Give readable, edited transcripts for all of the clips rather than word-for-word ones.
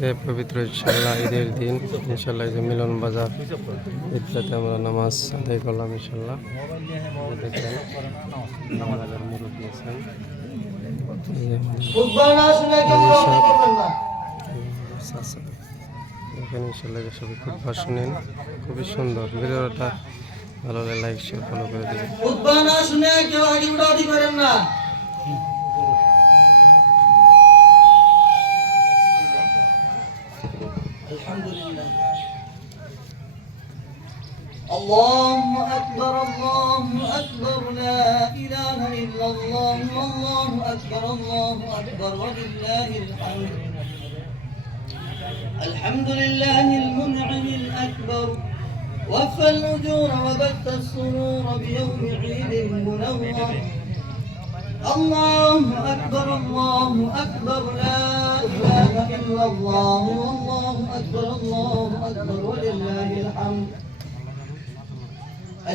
পবিত্র ইনশাল্লাহ ঈদের দিন ইনশাল্লাহ এই যে মিলন বাজার ঈদটাতে আমরা নামাজ আদায় করলাম ইনশাল্লাহ। দেখেন বাজার মুরব্বী আছেন, দেখেন ইনশাল্লাহ সবাই খুব শুনেন, খুবই সুন্দর ভিডিওটা ভালো লাগে, লাইক শেয়ার ফলো করে দেবেন। আলহামদুলিল্লাহ। আল্লাহু আকবার, আল্লাহু আকবার, লা ইলাহা ইল্লাল্লাহ, আল্লাহু আকবার, আল্লাহু আকবার, ওয়া লিল্লাহিল হামদ। আলহামদুলিল্লাহিল মুন'ইমিল আকবার, وفى الأجور وبث السرور بيوم عيد منور. الله أكبر، الله أكبر، لا إله إلا الله، الله أكبر، الله أكبر، ولله الحمد.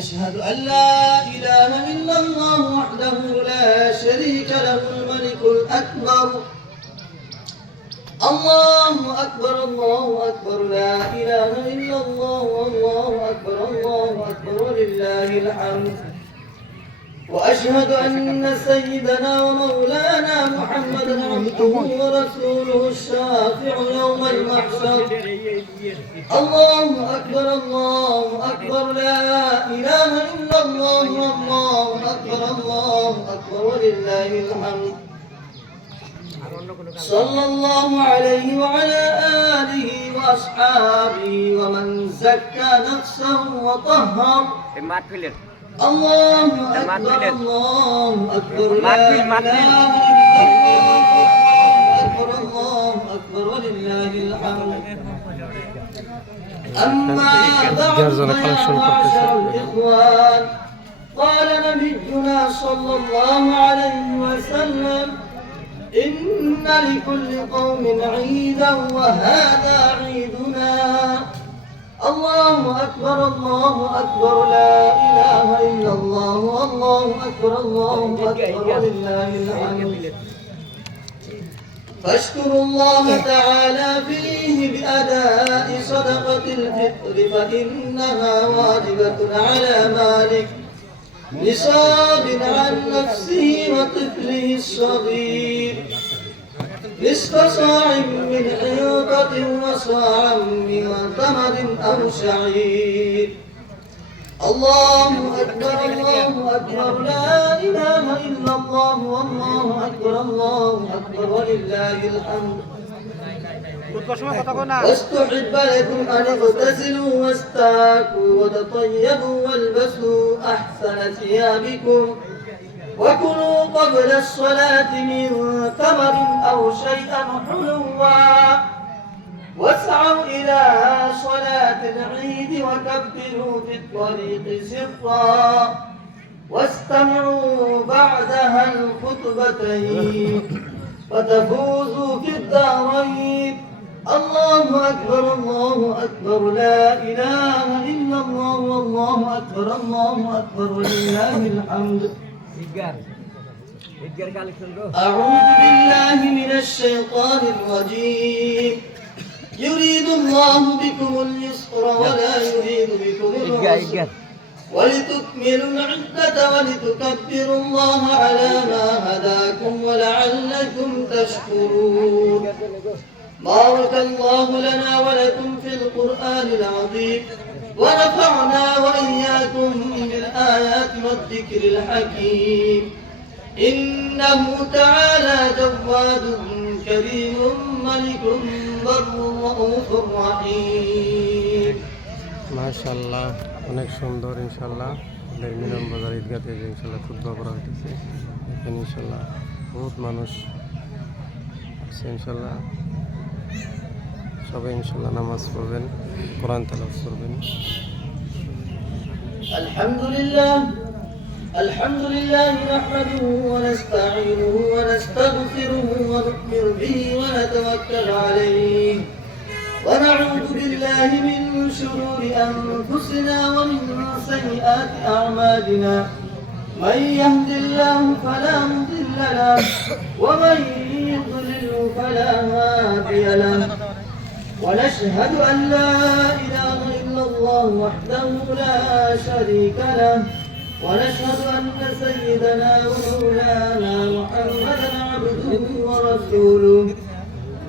أشهد أن لا إله إلا الله وحده لا شريك له الملك الأكبر. الله أكبر، الله أكبر، لا إله إلا الله، والله أكبر، الله أكبر، ولله الحمد. وأشهد أن سيدنا ومولانا محمدا عبده ورسوله الشافع يوم المحشر. الله أكبر، الله أكبر، لا إله إلا الله، والله أكبر، الله أكبر، ولله الحمد. صلى الله عليه وعلى آله وأصحابه ومن زكى نفسه وطهر. الله أكبر، الله أكبر، لا إله إلا الله، الله أكبر، ولله الحمد. أما بعد فيا معشر الإخوان، قال نبينا صلى الله عليه وسلم: إن لكل قوم عيدا وهذا عيدنا. الله أكبر، الله أكبر، لا إله إلا الله، الله أكبر، الله أكبر، ولله الحمد. فاشكروا الله تعالى فيه بأداء صدقة الفطر، فإنها واجبة على مالك نصاب عن نفسه وطفله الصغير، نصف صاع من حنطة وصاعا من تمر أو شعير. الله أكبر، الله أكبر، لا إله إلا الله، والله أكبر، الله أكبر، ولله الحمد. واستحب لكم أن اغتسلوا واستاكوا وتطيبوا والبسوا أحسن ثيابكم وكلوا قبل الصلاة من تمر أو شيئا حلوا واسعوا إلى صلاة العيد وكبروا في الطريق سرا واستمعوا بعدها الخطبتين فتفوزوا في الدارين. الله أكبر، الله أكبر، لا إله إلا الله، والله أكبر، الله أكبر، ولله الحمد. أعوذ بالله من الشيطان الرجيم. يريد الله بكم اليسر ولا يريد بكم العسر ولتكملوا العدة ولتكبروا الله على ما هداكم ولعلكم تشكرون. بارك الله لنا ولكم في القرآن العظيم ونفعنا وإياكم بالآيات والذكر الحكيم. إنه تعالى جواد كريم ملك بر رؤوف رحيم. ما شاء الله অনেক সুন্দর ইনশাল্লাহ মিলন বাজার ঈদগাতে ইনশাল্লাহ খুতবা করা হইতেছে। এখানে ইনশাল্লাহ বহুত মানুষ আছে, ইনশাল্লাহ সবাই ইনশাল্লাহ নামাজ পড়বেন, কোরআন তেলাওয়াত করবেন। আলহামদুলিল্লাহ, আলহামদুলিল্লাহ নাহমাদুহু ওয়া নাস্তাঈনুহু ওয়া নাস্তাগফিরুহু ওয়া নু'মিনু বিহি ওয়া নাতাওয়াক্কালু আলাইহি ওয়া না'উযু বিল্লাহি মিন শুরুরি আনফুসিনা ওয়া মিন সাইয়্যাতি আ'মালিনা। মান ইয়াহদিল্লাহু ফালা মুদিল্লা লাহু ওয়া মান يضلل فلا هادي له ونشهد أن لا إله إلا الله وحده لا شريك له ونشهد أن سيدنا ومولانا محمدا عبده ورسوله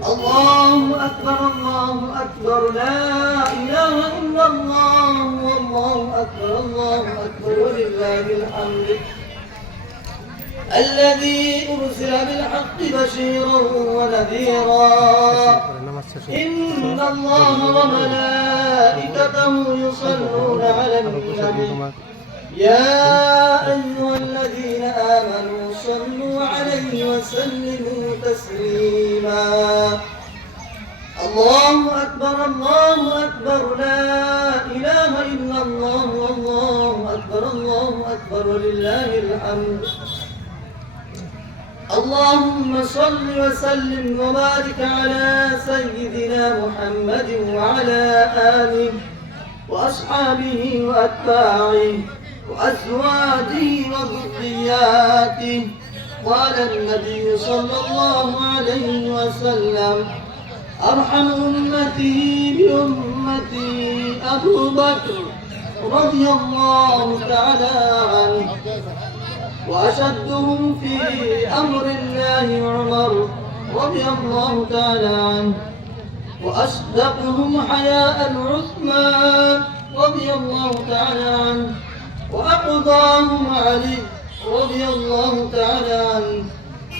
الله أكبر لا إله إلا الله والله أكبر ولله الحمد الذي أرسل بالحق بشيرا ونذيرا إن الله وملائكته يصلون على النبي يا أيها الذين آمنوا صلوا عليه وسلموا تسليما الله أكبر لا إله إلا الله والله أكبر ولله الحمد اللهم صل وسلم وبارك على سيدنا محمد وعلى آله وأصحابه وأتباعه وأزواجه وذرياته قال النبي صلى الله عليه وسلم أرحم أمتي بأمتي أبو بكر رضي الله تعالى عنه وأشدهم في أمر الله عمر رضي الله تعالى عنه وأصدقهم حياء عثمان رضي الله تعالى عنه وأقضاهم علي رضي الله تعالى عنه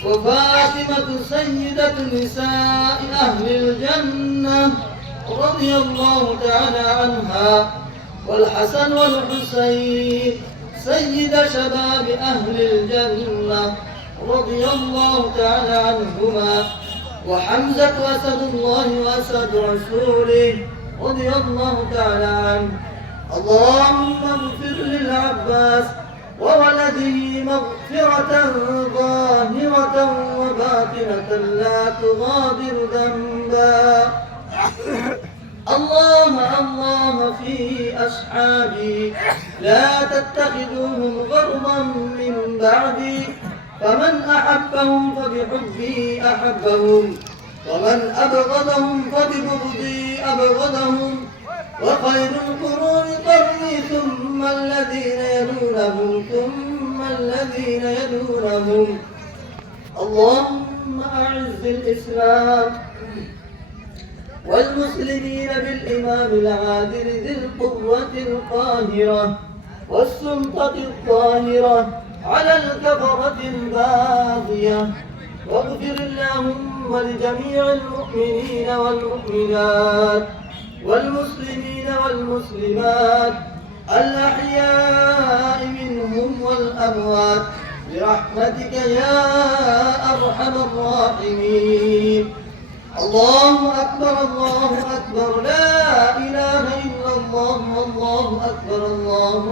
وفاطمة سيدة نساء أهل الجنة رضي الله تعالى عنها والحسن والحسين سيد شباب أهل الجنة رضي الله تعالى عنهما وحمزة أسد الله وأسد رسوله رضي الله تعالى عنه اللهم اغفر للعباس وولده مغفرة ظاهرة وباطنة لا تغادر ذنبا الله في أصحابي لا تتخذوهم غرضا من بعدي فمن أحبهم فبحبي أحبهم ومن أبغضهم فببغضي أبغضهم وخير القرون قرني ثم الذين يلونهم ثم الذين يلونهم اللهم أعز الإسلام والمسلمين بالإمام العادل ذي القوة القاهرة والسلطة الطاهرة على الكفرة الباغية واغفر اللهم لجميع المؤمنين والمؤمنات والمسلمين والمسلمات الأحياء منهم والأموات برحمتك يا أرحم الراحمين الله أكبر لا إله إلا الله والله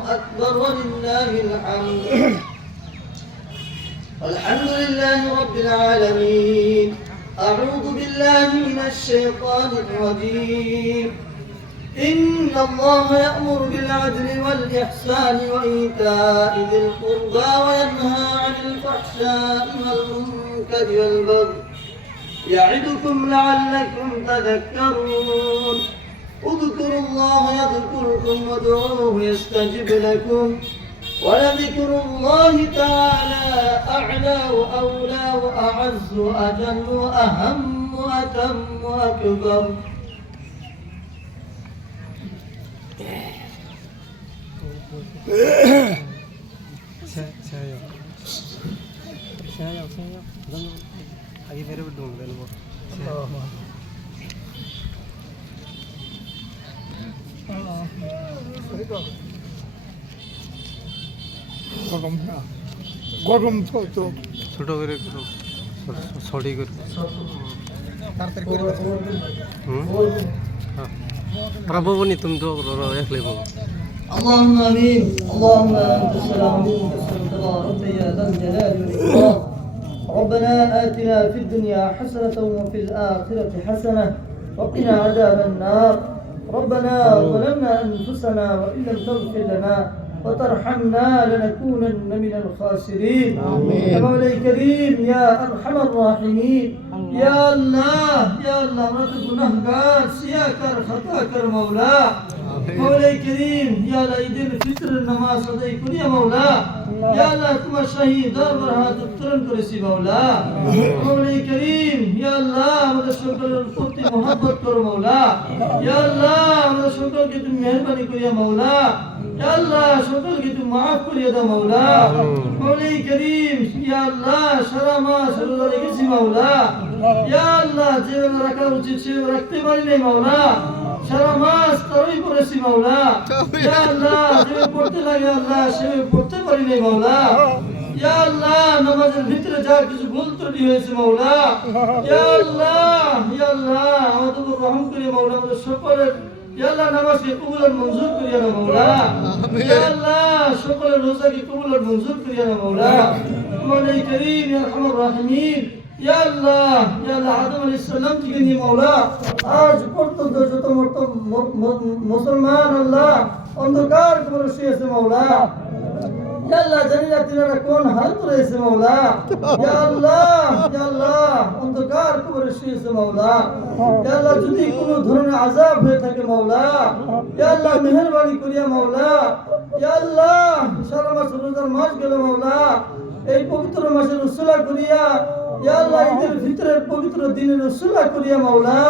أكبر ولله الحمد الحمد لله رب العالمين أعوذ بالله من الشيطان الرجيم إن الله يأمر بالعدل والإحسان وإيتاء ذي القربى وينهى عن الفحشاء والمنكر والبغي يعظكم لعلكم تذكرون اذكروا الله يذكركم وادعوه يستجب لكم ولذكر الله تعالى أعلى وأولى وأعز وأجل وأهم وأتم وأكبر গরম তো ছোট করে করো ছড়ি করে তাড়াতাড়ি করে ওরা ববনি তুমি তো একলাই বলো اللهم امين اللهم انت السلام تبارك يا ذا الجلال والاكرام ربنا اتنا في الدنيا حسنه وفي الاخره حسنه وقنا عذاب النار ربنا ظلمنا انفسنا وان لم تغفر لنا وترحمنا لنكونن من الخاسرين يا مولاي الكريم يا أرحم الراحمين يا الله আমরা তো গুনাহগার সিয়াকার খাতাকার মাওলা مولاي الكريم يا الله ঈদের ফিতরের নামাজ আদায় করিয়া মাওলা ইয়া আল্লাহ তোমার শাহী দরবার হাত উত্তোলন করেছি মাওলা مولاي الكريم ইয়া আল্লাহ আমাদের সকলের প্রতি মহব্বত করো মাওলা ইয়া আল্লাহ আমাদের সকলকে তুমি মেহেরবানি করিয়া মাওলা ইয়া আল্লাহ সকলকে তুমি maaf করিয়া দাও মাওলা مولاي الكريم ইয়া আল্লাহ সারা মাস রোজা রেখেছি মাওলা ইয়া আল্লাহ যেভাবে রাখা উচিত সেভাবে রাখতে পারি নাই মাওলা সারা মাস তারাই করেছি মাওলা ইয়া আল্লাহ যেভাবে পড়তে লাগে আল্লাহ সেভাবে পড়তে পারি নাই মাওলা ইয়া আল্লাহ নামাজের ভিতরে যা কিছু ভুল ত্রুটি হয়েছে মাওলা ইয়া আল্লাহ আমাদের উপর রহম করে মাওলা আমাদের সকলের ইয়া আল্লাহ নামাজকে কবুল আর মঞ্জুর করিয়া নাও মাওলা ইয়া আল্লাহ সকলের রোজাকে কবুল আর মঞ্জুর করিয়া নাও মাওলা مولاي الكريم يا ارحم الراحمين ইয়া আল্লাহ আদম আলাইহিস সালাম থেকে নিয়ে মাওলা আজ পর্যন্ত যত মুসলমান আল্লাহ অন্ধকার কবরে শুয়েছে মাওলা ইয়া আল্লাহ জানি না তিনারা কোন হালত রয়েছে মাওলা ইয়া আল্লাহ অন্ধকার কবরে শুয়েছে মাওলা ইয়া আল্লাহ যদি কোনো ধরনের আযাব হয়ে থাকে মাওলা ইয়া আল্লাহ মেহেরবানি করিয়া মাওলা ইয়া আল্লাহ সারা মাস রোজার মাস গেল মাওলা এই পবিত্র মাসের উসুলা করিয়া ইয়া আল্লাহ ঈদের ভিতরের পবিত্র দিনের উসুলা করিয়া মাওলা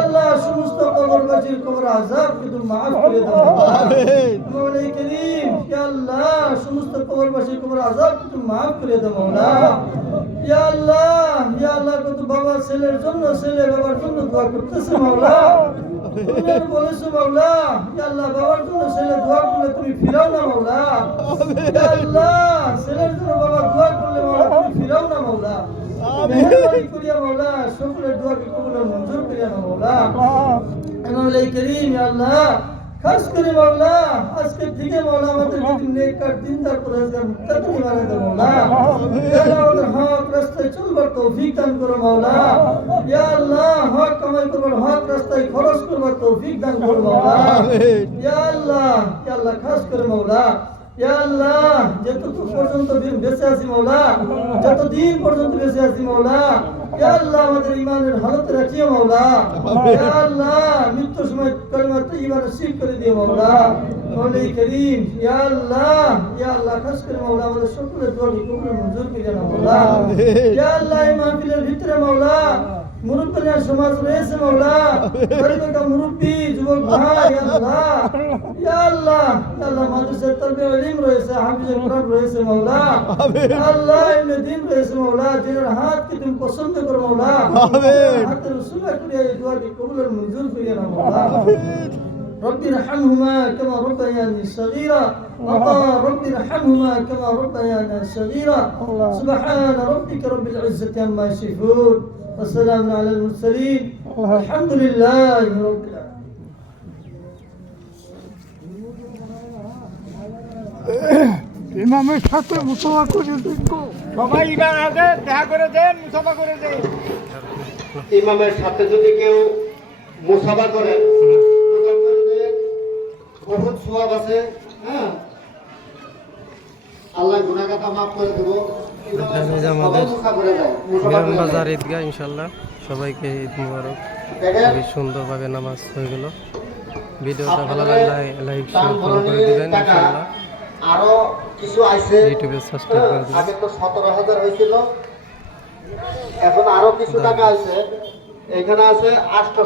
আল্লাহ সমস্ত কবরবাসীর কবর আযাবকে তুমি maaf করে দাও আমিন مولاي الكريم ইয়া আল্লাহ সমস্ত কবরবাসীর কবর আযাবকে তুমি maaf করে দাও মাওলা ইয়া আল্লাহ কত বাবা ছেলের জন্য ছেলে বাবার জন্য দোয়া করতেছে মাওলা তুমি বলেছো মাওলা ইয়া আল্লাহ বাবার জন্য ছেলে দোয়া করলে তুমি ফিরাও না মাওলা ইয়া আল্লাহ ছেলের জন্য বাবা দোয়া করলে মাওলা তুমি ফিরাও না মাওলা মেহেরবানি করিয়া মাওলা সকলের দোয়াকে কবুল আর মঞ্জুর করিয়া নাও মাওলা مولاي الكريم ইয়া আল্লাহ খাস করে মাওলা আজকে থেকে মাওলা আমাদের নেককার দিনদার পরহেজগার মুত্তাকি বানায় দাও মাওলা ইয়া আল্লাহ আমাদের হক রাস্তায় চলবার তৌফিক দান করো মাওলা ইয়া আল্লাহ হক কামাই করবার হক রাস্তায় খরচ করবার তৌফিক দান করো মাওলা ইয়া আল্লাহ খাস করে মাওলা ইয়া আল্লাহ যতক্ষণ পর্যন্ত বেঁচে আছি মাওলা যতদিন পর্যন্ত বেঁচে আছি মাওলা ইয়া আল্লাহ আমাদের ঈমানের হালতে রাখিও মাওলা ইয়া আল্লাহ মৃত্যুর সময় কলিমা তাইয়্যিবা নসিব করে দিও মাওলা مولاي الكريم ইয়া আল্লাহ খাস করে মাওলা আমাদের সকলের দোয়াকে কবুল মঞ্জুর করে নাও মাওলা ইয়া আল্লাহ এই মাহফিলের ভিতরে মাওলা মুরব্বিরা সমাজ রয়েছে মাওলা গরিবকা মুরব্বি যুবক ভাই ইয়া আল্লাহ মাদ্রাসার তালবে ইলম রয়েছে হাফিজে কোরআন রয়েছে মাওলা আল্লাহ ইলমে দ্বীন রয়েছে মাওলা যাদের হাতকে তুমি পছন্দ করো মাওলা হাতের উসুলা করে এই দোয়াকে কবুল আর মঞ্জুর করে নাও মাওলা رب ارحمهما كما ربياني صغيرا رب ارحمهما كما ربياني صغيرا سبحان ربك رب العزة عما يصفون والسلام على المرسلين الحمد لله رب العالمين ইমামের সাথে মুসাফা করে দেখো সবাই ইমাম আগে দেখা করে দেন মুসাফা করে দেন ইমামের সাথে যদি কেউ মুসাফা করে বহুত সওয়াব আছে হ্যাঁ আল্লাহ গুনাহ কথা maaf করে দেব মিলন বাজার ঈদগাহ ইনশাআল্লাহ সবাইকে ঈদ মুবারক খুবই সুন্দরভাবে নামাজ হয়ে গেল ভিডিওটা ভালো লাগলে লাইক শেয়ার ফলো করে দিবেন ইনশাআল্লাহ আরো কিছু আইছে ইউটিউবে সাবস্ক্রাইব করে দিবেন আগে তো 17000 হয়েছিল এখন আরো কিছু টাকা আছে এখানে আছে 8